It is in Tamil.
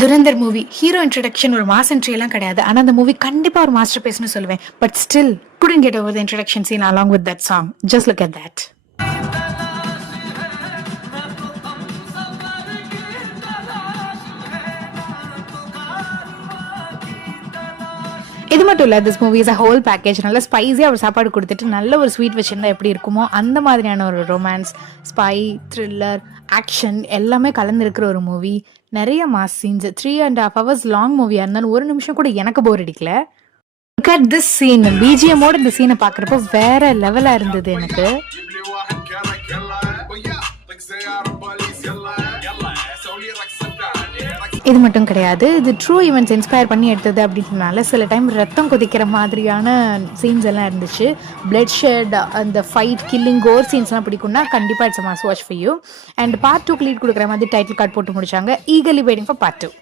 துரந்தர் மூவி ஹீரோ இன்ட்ரடக்ஷன் ஒரு மாஸ் என்ட்ரி எல்லாம் கிடையாது. ஆனால் அந்த மூவி கண்டிப்பாக ஒரு மாஸ்டர் பீஸ்னு சொல்லுவேன். But still couldn't get over the introduction scene along with that song. Just look at that. இது மட்டும் இல்லை, this movie is a whole package. நல்ல ஸ்பைஸியாக ஒரு சாப்பாடு கொடுத்துட்டு நல்ல ஒரு ஸ்வீட் வச்சுருந்தா எப்படி இருக்குமோ அந்த மாதிரியான ஒரு ரொமான்ஸ், ஸ்பை, த்ரில்லர், ஆக்ஷன் எல்லாமே கலந்துருக்கிற ஒரு மூவி. நிறைய மாஸ் சீன்ஸ், 3.5 hours லாங் மூவியாக இருந்தாலும் ஒரு நிமிஷம் கூட எனக்கு போர் அடிக்கல. Look at this scene. பிஜிஎம்மோட இந்த சீனை பார்க்குறப்போ வேற லெவலாக இருந்தது எனக்கு. இது மட்டும் கிடையாது, இது ட்ரூ ஈவெண்ட்ஸ் இன்ஸ்பயர் பண்ணி எடுத்தது அப்படின்றனால சில டைம் ரத்தம் கொதிக்கிற மாதிரியான சீன்ஸ் எல்லாம் இருந்துச்சு. பிளட் ஷெட், அந்த ஃபைட், கில்லிங், கோர் சீன்ஸ்லாம் பிடிக்கும்னா கண்டிப்பாக it's a must watch for you. And part 2க்கு லீட் கொடுக்குற மாதிரி டைட்டில் கார்டு போட்டு முடிச்சாங்க. Eagerly waiting for part 2.